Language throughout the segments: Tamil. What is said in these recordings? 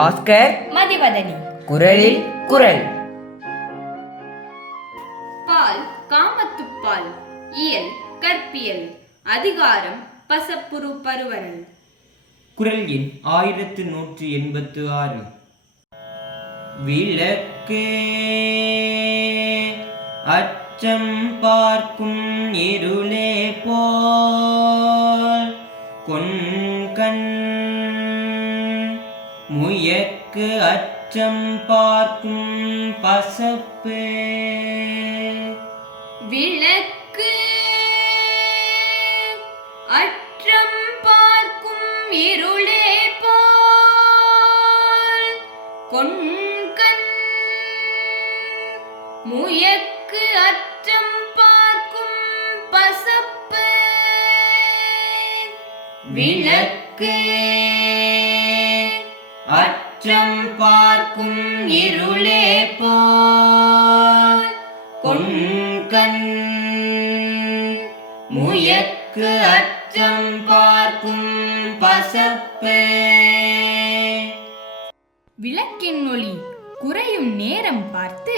பாஸ்கர். மதிவதனி. குரலில் குரல். பால் காமத்துப்பால் இயல் கற்பியல் அதிகாரம் பசப்புரு பருவரல். குரல் எண் ஆயிரத்து நூற்று எண்பத்து ஆறு. விளக்கு அச்சம் பார்க்கும் இருளே போல் கொண்கண் முயக்கு அச்சம் பார்க்கும் பசப்பு. விளக்கு அற்றம் பார்க்கும் இருளே போல் கொண்கண் முயக்கு அற்றம் பார்க்கும் பசப்பு. விளக்கு அச்சம் பார்க்கும் இருளே போல் கொண்கண். முயக்கு அச்சம் பார்க்கும் பசப்பு. விளக்கின் ஒளி குறையும் நேரம் பார்த்து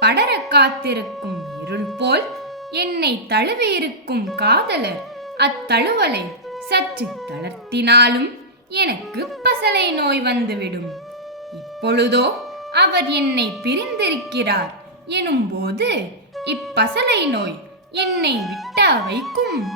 படர காத்திருக்கும் இருள் போல் என்னை தழுவியிருக்கும் காதலர் அத்தழுவலை சற்று தளர்த்தினாலும் எனக்கு பசலை நோய் வந்துவிடும். இப்பொழுதோ அவர் என்னை பிரிந்திருக்கிறார் எனும்போது இப்பசலை நோய் என்னை விட்டா வைக்கும்.